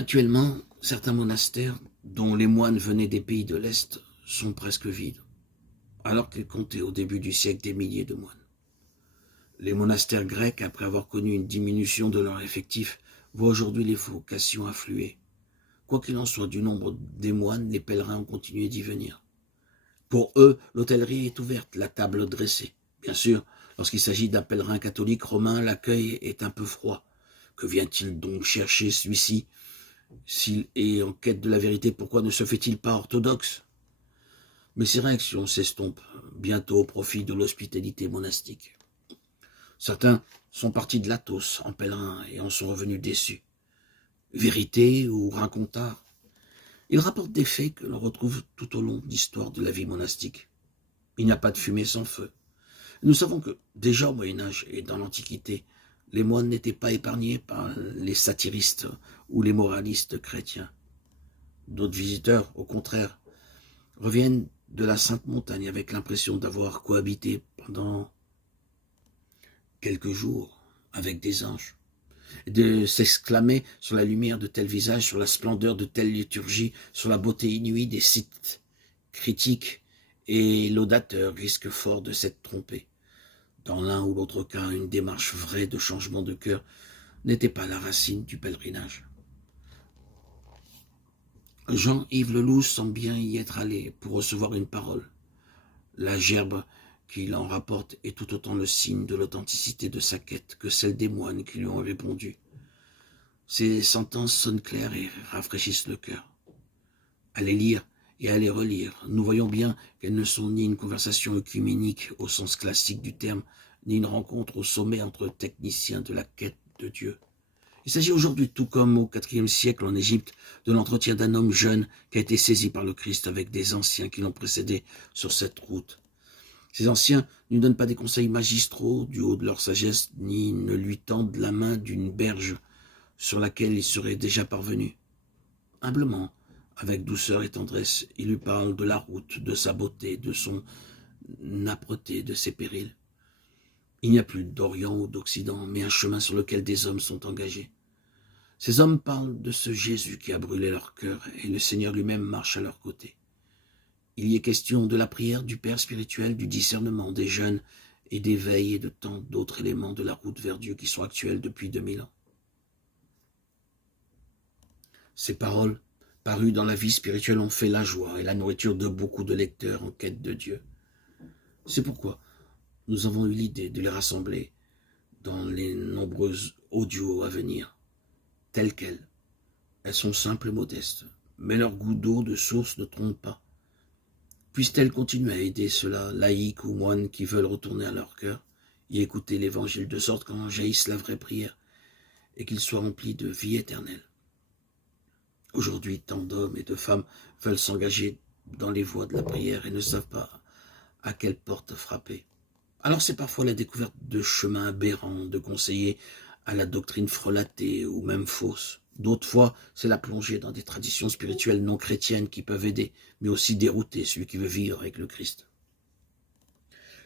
Actuellement, certains monastères, dont les moines venaient des pays de l'Est, sont presque vides, alors qu'ils comptaient au début du siècle des milliers de moines. Les monastères grecs, après avoir connu une diminution de leur effectif, voient aujourd'hui les vocations affluer. Quoi qu'il en soit du nombre des moines, les pèlerins ont continué d'y venir. Pour eux, l'hôtellerie est ouverte, la table dressée. Bien sûr, lorsqu'il s'agit d'un pèlerin catholique romain, l'accueil est un peu froid. Que vient-il donc chercher celui-ci? S'il est en quête de la vérité, pourquoi ne se fait-il pas orthodoxe? Mais ces réactions s'estompent bientôt au profit de l'hospitalité monastique. Certains sont partis de l'Athos en pèlerin et en sont revenus déçus. Vérité ou racontard, ils rapportent des faits que l'on retrouve tout au long de l'histoire de la vie monastique. Il n'y a pas de fumée sans feu. Nous savons que, déjà au Moyen-Âge et dans l'Antiquité, les moines n'étaient pas épargnés par les satiristes ou les moralistes chrétiens. D'autres visiteurs, au contraire, reviennent de la Sainte Montagne avec l'impression d'avoir cohabité pendant quelques jours avec des anges, de s'exclamer sur la lumière de tel visage, sur la splendeur de telle liturgie, sur la beauté inouïe des sites critiques, et l'audateur risque fort de s'être trompé. Dans l'un ou l'autre cas, une démarche vraie de changement de cœur n'était pas la racine du pèlerinage. Jean-Yves Lelouch semble bien y être allé pour recevoir une parole. La gerbe qu'il en rapporte est tout autant le signe de l'authenticité de sa quête que celle des moines qui lui ont répondu. Ces sentences sonnent claires et rafraîchissent le cœur. À les lire et à les relire, nous voyons bien qu'elles ne sont ni une conversation œcuménique au sens classique du terme, ni une rencontre au sommet entre techniciens de la quête de Dieu. Il s'agit aujourd'hui, tout comme au IVe siècle en Égypte, de l'entretien d'un homme jeune qui a été saisi par le Christ avec des anciens qui l'ont précédé sur cette route. Ces anciens ne lui donnent pas des conseils magistraux du haut de leur sagesse, ni ne lui tendent la main d'une berge sur laquelle il serait déjà parvenu. Humblement, avec douceur et tendresse, il lui parle de la route, de sa beauté, de son âpreté, de ses périls. Il n'y a plus d'Orient ou d'Occident, mais un chemin sur lequel des hommes sont engagés. Ces hommes parlent de ce Jésus qui a brûlé leur cœur, et le Seigneur lui-même marche à leur côté. Il y est question de la prière, du Père spirituel, du discernement, des jeûnes et des veilles et de tant d'autres éléments de la route vers Dieu qui sont actuels depuis 2000 ans. Ces paroles, parues dans la vie spirituelle, ont fait la joie et la nourriture de beaucoup de lecteurs en quête de Dieu. C'est pourquoi nous avons eu l'idée de les rassembler dans les nombreuses audios à venir, telles quelles. Elles sont simples et modestes, mais leur goût d'eau de source ne trompe pas. Puisse-t-elle continuer à aider ceux-là, laïcs ou moines, qui veulent retourner à leur cœur et écouter l'Évangile de sorte qu'en jaillisse la vraie prière et qu'ils soient remplis de vie éternelle. Aujourd'hui, tant d'hommes et de femmes veulent s'engager dans les voies de la prière et ne savent pas à quelle porte frapper. Alors c'est parfois la découverte de chemins aberrants, de conseillers à la doctrine frelatée ou même fausse. D'autres fois, c'est la plongée dans des traditions spirituelles non chrétiennes qui peuvent aider, mais aussi dérouter celui qui veut vivre avec le Christ.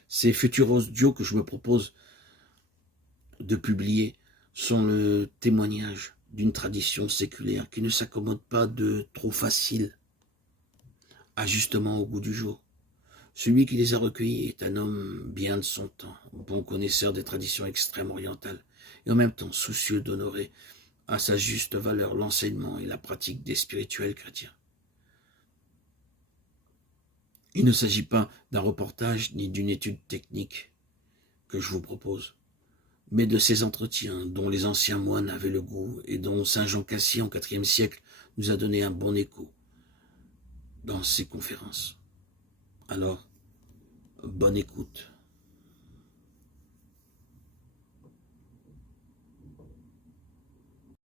Ces futurs audios que je me propose de publier sont le témoignage d'une tradition séculaire qui ne s'accommode pas de trop facile ajustement au goût du jour. Celui qui les a recueillis est un homme bien de son temps, bon connaisseur des traditions extrêmes orientales, et en même temps soucieux d'honorer à sa juste valeur l'enseignement et la pratique des spirituels chrétiens. Il ne s'agit pas d'un reportage ni d'une étude technique que je vous propose, mais de ces entretiens dont les anciens moines avaient le goût et dont saint Jean Cassier en IVe siècle nous a donné un bon écho dans ses conférences. Alors, bonne écoute.